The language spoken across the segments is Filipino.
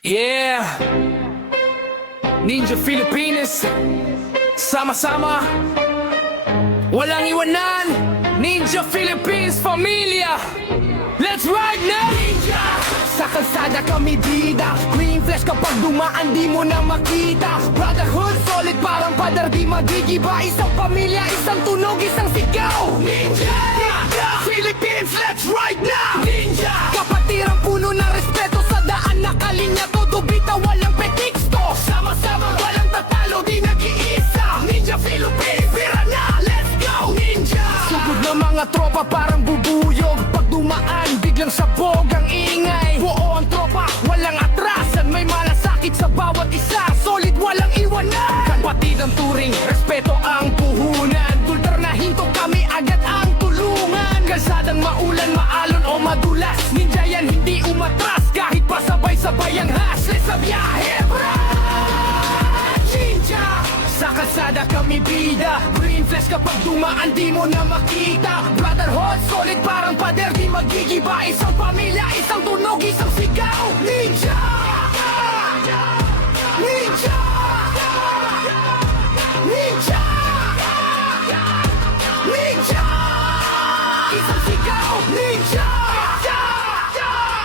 Yeah! Ninja Philippines, sama-sama, walang iwanan. Ninja Philippines, familia, let's ride now! Ninja! Sa kalsada kami bida, green flash kapag dumaan di mo na makita. Brotherhood, solid parang pader di magigiba. Isang pamilya, isang tunog, isang sigaw. Ninja! Ninja! Philippines, let's ride now! Ninja! Kapatirang puno ng respeto sa daan, nakalinya todo bita, walang petiksto. Sama-sama, walang tatalo, di nag-iisa. Ninja Philippines, pira na, let's go! Ninja! Sugod na mga tropa parang bubuyog. Pag dumaan, biglang sabog ang ingay. Buo ang tropa, walang atrasan. May malasakit sa bawat isa, solid walang iwanan. Kapatid ang turing, respeto ang puhunan. Tultar na hinto kami, agad ang tulungan. Kalsadang maulan, maalon o madulas, ninja yan hindi umatras. Kahit pa sabay-sabay ang hustle sa biyahe, ninja! Sa kalsada kami bida, green flash kapag dumaan di mo na makita. Brotherhood, solid parang pader di magigiba. Isang pamilya, isang tunog, isang sigaw. Ninja! Ninja! Ninja! Ninja! Isang sigaw. Ninja!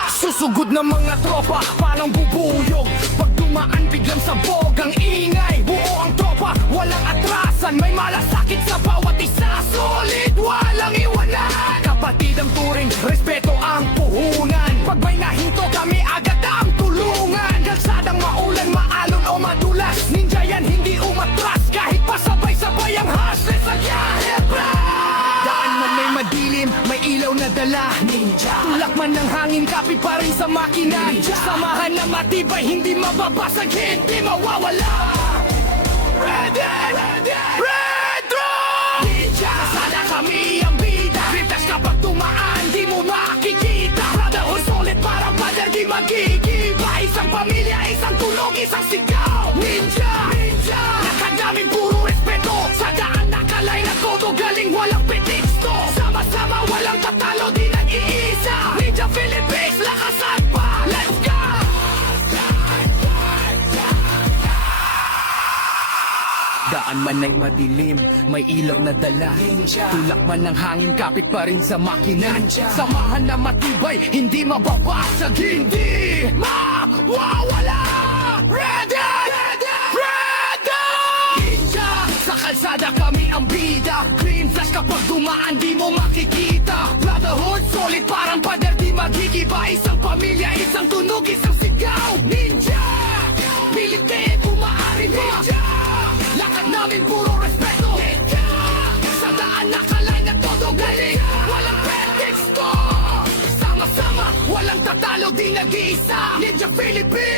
Susugod na mga tropa, parang bubuyog. Pag dumaan biglang sabog ang ingay. Buo ang tropa, walang atrasan. May malasakit sa bawat isa, solid, walang iwanan. Kapatid ang turing, respeto ang puhunan. Pag may nahinto kami, agad ang tulungan. Kalsadang maulan, maalon o madulas, ninja yan hindi umatras. Kahit pa sabay-sabay ang hustle sa biyahe, daan man may madilim, may ilaw na dala. Ninja! Tulak man ng hangin, kapit pa rin sa makina. Ninja! Samahan na matibay, hindi mababasag, hindi mawawala. Ready! Ready! Retro! Ninja! Sana kami ang bida. Gritas kapag tumaan, di mo makikita. Brotherhood, solid parang pader, di magigiba. Isang pamilya, isang tulong, isang sigaw. Ninja! Ninja! Nakadaming puro respeto. Sa daan nakalay na todo, galing walang petiksto. Sama-sama, walang tatalo, di nag-iisa. Ninja Philippines, lakasan pa. Let's go! Daan man ay madilim, may ilaw na dala. Ninja! Tulak man ng hangin, kapit pa rin sa makina. Ninja! Samahan na matibay, hindi mababasag, hindi mawawala. Ready! Ready! Ready! Ninja! Sa kalsada kami ang bida, green flash kapag dumaan di mo makikita. Brotherhood, solid parang pader di magigiba. Isang pamilya, isang tunog, isang sigaw. Ninja! Milite, umaari ba? Ninja! Lakad namin puro respeto. Ninja! Sa daan nakalay na todo galing, walang preteksto. Sama-sama, walang tatalo, di nag-iisa. Ninja Philippines!